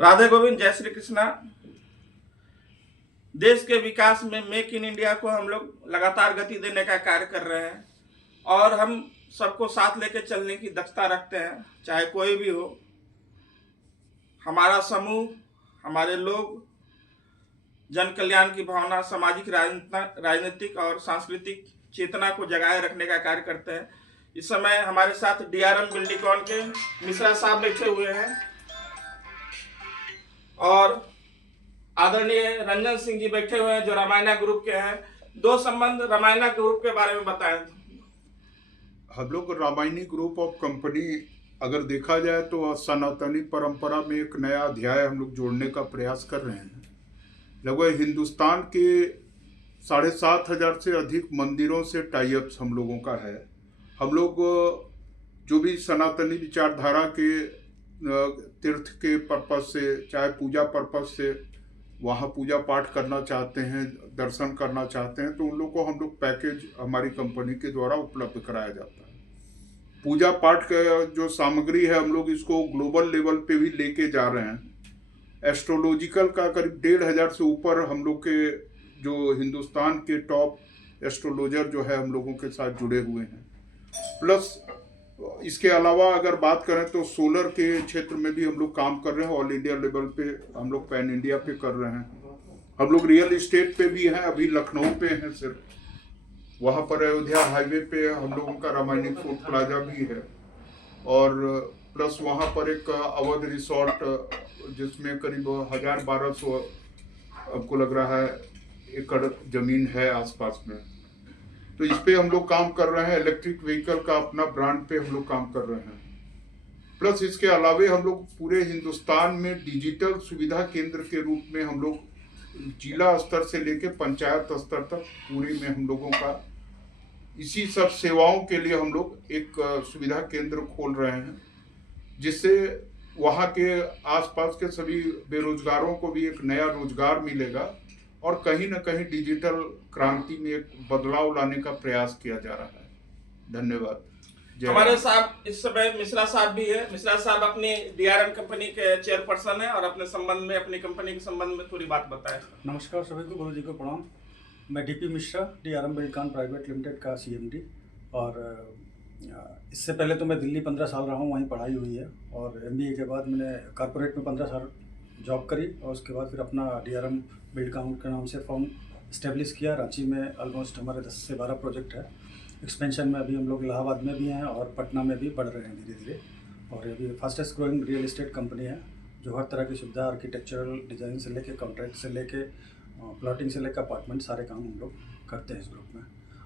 राधे गोविंद, जय श्री कृष्णा। देश के विकास में मेक इन इंडिया को हम लोग लगातार गति देने का कार्य कर रहे हैं और हम सबको साथ लेके चलने की दक्षता रखते हैं, चाहे कोई भी हो। हमारा समूह, हमारे लोग जन कल्याण की भावना, सामाजिक, राजनीतिक और सांस्कृतिक चेतना को जगाए रखने का कार्य करते हैं। इस समय हमारे साथ डीआरएम बिल्डिकॉन के मिश्रा साहब बैठे हुए हैं और आदरणीय रंजन सिंह जी बैठे हुए हैं जो रामायणा ग्रुप के हैं। दो संबंध रामायणा ग्रुप के बारे में बताएं। हम लोग रामायणी ग्रुप ऑफ कंपनी अगर देखा जाए तो सनातनी परंपरा में एक नया अध्याय हम लोग जोड़ने का प्रयास कर रहे हैं। लगभग हिंदुस्तान के 7,500 से अधिक मंदिरों से टाई अप्स हम लोगों का है। हम लोग जो भी सनातनी विचारधारा के तीर्थ के पर्पज से, चाहे पूजा पर्पज से वहाँ पूजा पाठ करना चाहते हैं, दर्शन करना चाहते हैं, तो उन लोग को हम लोग पैकेज हमारी कंपनी के द्वारा उपलब्ध कराया जाता है। पूजा पाठ का जो सामग्री है हम लोग इसको ग्लोबल लेवल पे भी लेके जा रहे हैं। एस्ट्रोलॉजिकल का करीब 1,500 से ऊपर हम लोग के जो हिंदुस्तान के टॉप एस्ट्रोलॉजर जो है हम लोगों के साथ जुड़े हुए हैं। प्लस इसके अलावा अगर बात करें तो सोलर के क्षेत्र में भी हम लोग काम कर रहे हैं। ऑल इंडिया लेवल पे हम लोग पैन इंडिया पे कर रहे हैं। हम लोग रियल इस्टेट पे भी हैं, अभी लखनऊ पे हैं सिर्फ। वहाँ पर अयोध्या हाईवे पे हम लोगों का रामायणी फूड प्लाजा भी है और प्लस वहाँ पर एक अवध रिसोर्ट जिसमें करीब 1,000-1,200 आपको लग रहा है एकड़ जमीन है आसपास में। तो इस पे हम लोग काम कर रहे हैं। इलेक्ट्रिक व्हीकल का अपना ब्रांड पे हम लोग काम कर रहे हैं। प्लस इसके अलावे हम लोग पूरे हिंदुस्तान में डिजिटल सुविधा केंद्र के रूप में हम लोग जिला स्तर से लेके पंचायत स्तर तक पूरे में हम लोगों का इसी सब सेवाओं के लिए हम लोग एक सुविधा केंद्र खोल रहे हैं, जिससे वहाँ के आसपास के सभी बेरोजगारों को भी एक नया रोजगार मिलेगा और कहीं ना कहीं डिजिटल क्रांति में एक बदलाव लाने का प्रयास किया जा रहा है। धन्यवाद। हमारे साथ इस समय मिश्रा साहब भी है। मिश्रा साहब अपनी डीआरएम कंपनी के चेयरपर्सन है और अपने संबंध में, अपनी कंपनी के संबंध में थोड़ी बात बताएं। नमस्कार सभी को, गुरु जी को प्रणाम। मैं DP Mishra, DRM Buildcon private limited का सीएमडी। और इससे पहले तो मैं दिल्ली 15 साल रहा हूँ, वहीं पढ़ाई हुई है और एमबीए के बाद मैंने कॉर्पोरेट में 15 साल जॉब करी और उसके बाद फिर अपना डीआरएम बिल्डकॉन के नाम से फर्म इस्टेब्लिश किया। रांची में ऑलमोस्ट हमारे 10 से 12 प्रोजेक्ट है। एक्सपेंशन में अभी हम लोग इलाहाबाद में भी हैं और पटना में भी बढ़ रहे हैं धीरे धीरे। और अभी fastest growing real estate company है जो हर तरह की सुविधा, आर्किटेक्चरल डिज़ाइन से लेके कॉन्ट्रैक्ट से लेके प्लॉटिंग से लेकर अपार्टमेंट, सारे काम हम लोग करते हैं इस ग्रुप में।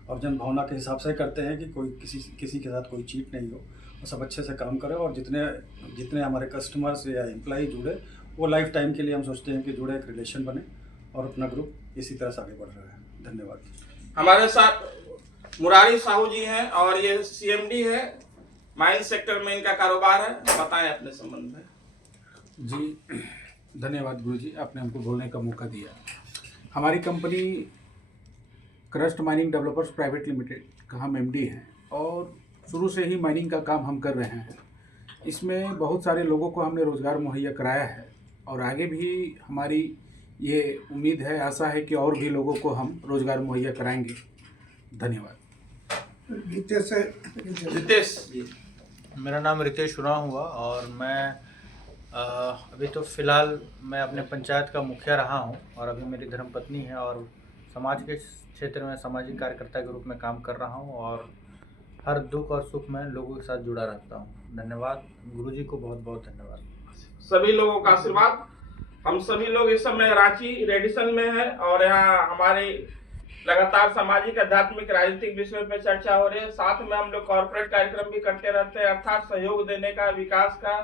और जन भावना के हिसाब से करते हैं कि कोई किसी के साथ कोई चीट नहीं हो और सब अच्छे से काम करे। और जितने हमारे कस्टमर्स या एम्प्लॉई जुड़े वो लाइफ टाइम के लिए हम सोचते हैं कि जुड़े, एक रिलेशन बने और अपना ग्रुप इसी तरह से आगे बढ़ रहा है। धन्यवाद। हमारे साथ मुरारी साहू जी हैं और ये सीएमडी है, माइन सेक्टर में इनका कारोबार है। बताएं अपने संबंध में। जी धन्यवाद गुरु जी, आपने हमको बोलने का मौका दिया। हमारी company crust mining developers private limited का हम एमडी हैं और शुरू से ही माइनिंग का काम हम कर रहे हैं। इसमें बहुत सारे लोगों को हमने रोज़गार मुहैया कराया है और आगे भी हमारी ये उम्मीद है, आशा है कि और भी लोगों को हम रोज़गार मुहैया कराएंगे। धन्यवाद। रितेश जी। मेरा नाम रितेश उरांव हुआ और मैं अभी तो फ़िलहाल मैं अपने पंचायत का मुखिया रहा हूँ और अभी मेरी धर्मपत्नी है और समाज के क्षेत्र में सामाजिक कार्यकर्ता के रूप में काम कर रहा हूँ और हर दुख और सुख में लोगों के साथ जुड़ा रहता हूँ। धन्यवाद गुरुजी को, बहुत बहुत धन्यवाद। सभी लोगों का आशीर्वाद। हम सभी लोग इस समय रांची रेडिसन में हैं और यहाँ हमारे लगातार सामाजिक, आध्यात्मिक, राजनीतिक विषयों पर चर्चा हो रही है। साथ में हम लोग कॉर्पोरेट कार्यक्रम भी करते रहते हैं, अर्थात सहयोग देने का, विकास का।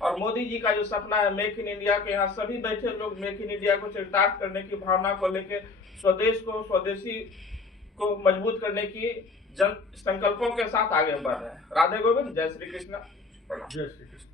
और मोदी जी का जो सपना है मेक इन इंडिया के, यहाँ सभी बैठे लोग मेक इन इंडिया को चरितार्थ करने की भावना को लेकर स्वदेश को, स्वदेशी को मजबूत करने की जन संकल्पों के साथ आगे बढ़ रहे हैं। राधे गोविंद, जय श्री कृष्ण। जय श्री कृष्ण।